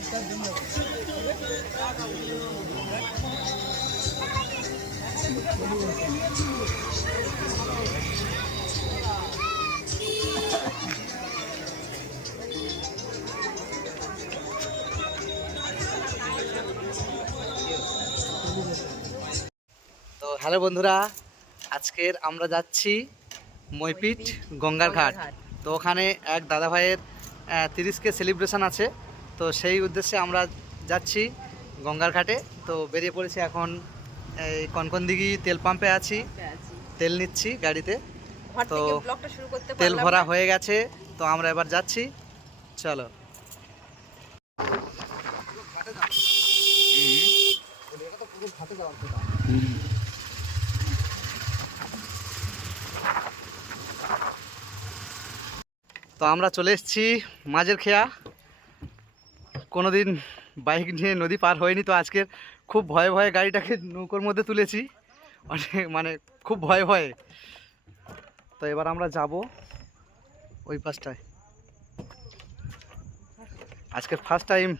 তো হ্যালো বন্ধুরা, আজকের আমরা যাচ্ছি মইপিট গঙ্গার ঘাট। তো ওখানে এক দাদা ভাইয়ের 30কে সেলিব্রেশন আছে, তো সেই উদ্দেশ্যে আমরা যাচ্ছি গঙ্গার ঘাটে। তো বেরিয়ে পড়েছি এখন, এই কনকনদিঘি তেল পাম্পে আছি, তেল নিচ্ছি গাড়িতে। তো তেল ভরা হয়ে গেছে, তো আমরা এবার যাচ্ছি, চলো। তো আমরা চলে এসেছি মাঝের খেয়া। কোনোদিন বাইক নিয়ে নদী পার হয়নি, তো আজকে খুব ভয়ে ভয়ে গাড়িটাকে নৌকোর মধ্যে তুলেছি, অনেক মানে খুব ভয়ে ভয়ে। তো এবার আমরা যাব ওই পাশটায়, আজকে ফার্স্ট টাইম।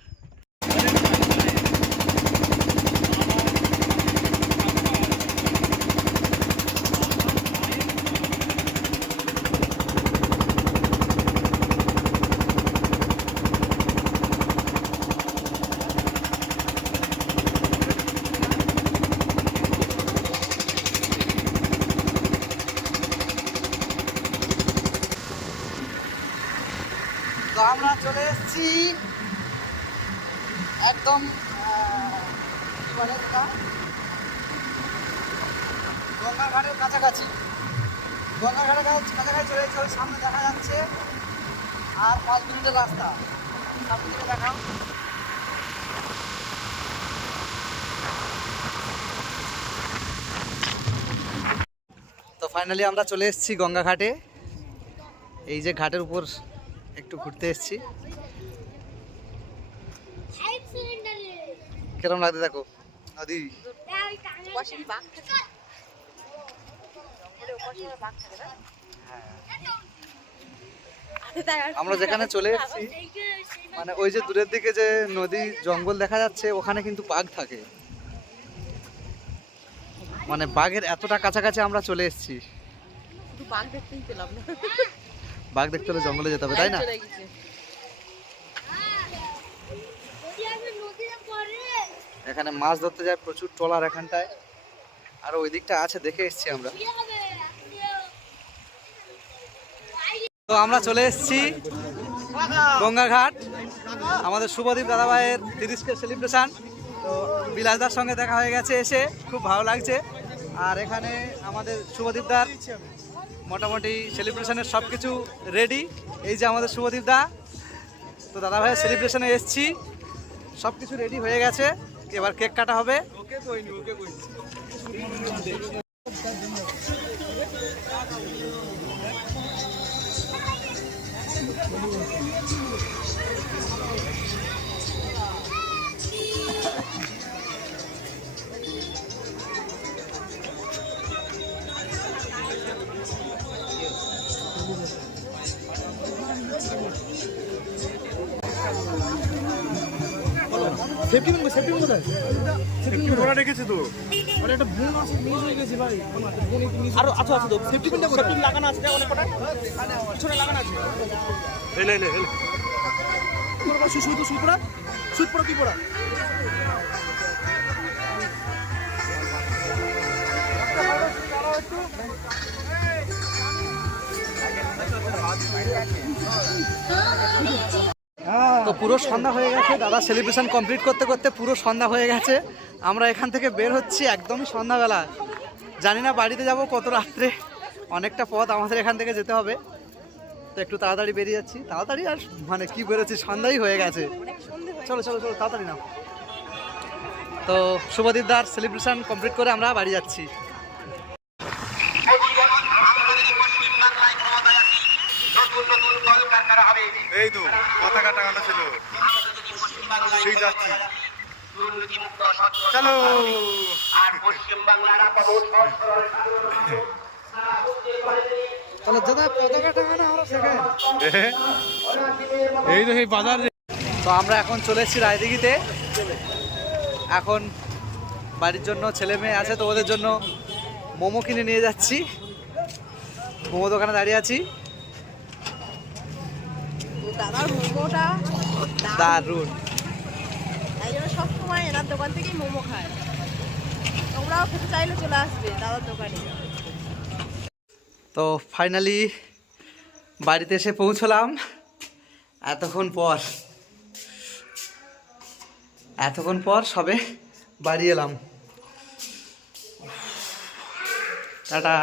তো আমরা চলে এসেছি একদম কি বলে এটা, গঙ্গার ঘাটের কাছাকাছি। গঙ্গার ঘাটের কাছাকাছি চলে এসেছি, ওই সামনে দেখা যাচ্ছে আর 5 মিনিটের রাস্তা, সামনে থেকে দেখাও। তো ফাইনালি আমরা চলে এসেছি গঙ্গা ঘাটে। এই যে ঘাটের উপর একটু ঘুরতে এসেছি। কেরম লাগছে দেখো নদী। আমরা যেখানে চলে এসেছি, মানে ওই যে দূরের দিকে যে নদী জঙ্গল দেখা যাচ্ছে, ওখানে কিন্তু বাঘ থাকে। মানে বাঘের এতটা কাছাকাছি আমরা চলে এসেছি। বাঘ দেখতে হলে জঙ্গলে যেতে হবে, তাই না? এখানে মাছ ধরতে যায় প্রচুর ট্রলার এখানটায়, আর ওই দিকটা আছে, দেখে এসেছি আমরা। তো আমরা চলে এসেছি গঙ্গা ঘাট। আমাদের শুভদীপ দাদা ভাইয়ের 30কে সেলিব্রেশন। তো বিলাসদার সঙ্গে দেখা হয়ে গেছে, এসে খুব ভালো লাগছে। আর এখানে আমাদের শুভদীপদার মোটামুটি সেলিব্রেশনের সব কিছু রেডি। এই যে আমাদের শুভদীপ দা, তো দাদা ভাইয়ের সেলিব্রেশনে এসেছি, সব কিছু রেডি হয়ে গেছে, এবার কেক কাটা হবে। সেফটি পিন কোথায়? সেফটি পিন ওরা রেখেছে তো, আরে একটা বোন আছে, মিস হয়ে গেছে ভাই। আর আচ্ছা তো সেফটি পিনটা কোথায়? সেফটি লাগানো আছে অনেক কটা, পিছনে লাগানো আছে। হেলে তোরা সুই পড়া কি পড়া? তো পুরো সন্ধ্যা হয়ে গেছে, দাদা সেলিব্রেশন কমপ্লিট করতে করতে পুরো সন্ধ্যা হয়ে গেছে। আমরা এখান থেকে বের হচ্ছি একদমই সন্ধ্যাবেলা, জানি না বাড়িতে যাব কত রাত্রে, অনেকটা পথ আমাদের এখান থেকে যেতে হবে। তো একটু তাড়াতাড়ি বেরিয়ে যাচ্ছি, তাড়াতাড়ি আর মানে কি বেরোচ্ছি, সন্ধ্যাই হয়ে গেছে। চলো তাড়াতাড়ি নাও। তো শুভদীপ দার সেলিব্রেশন কমপ্লিট করে আমরা বাড়ি যাচ্ছি। এই তো পতাকা টাঙানো ছিল, সেই যাচ্ছি, চলো। তাহলে দাদা পতাকা টাঙানো আমরা সেখানে, এই তো সেই বাজার তো আমরা এখন চলে এসেছি রায়দিঘিতে। এখন বাড়ির জন্য ছেলে মেয়ে আছে, তো ওদের জন্য মোমো কিনে নিয়ে যাচ্ছি। মোমো দোকানে দাঁড়িয়ে আছি। দাদার মোমোটা দারুণ। তাই জন্য সবসময় এনার দোকান থেকেই মোমো খায়। তোমরাও খেতে চাইলে চলে আসবে দাদার দোকানে। তো ফাইনালি বাড়িতে এসে পৌঁছলাম এতক্ষণ পর সবে বাড়ি এলাম। টাটা।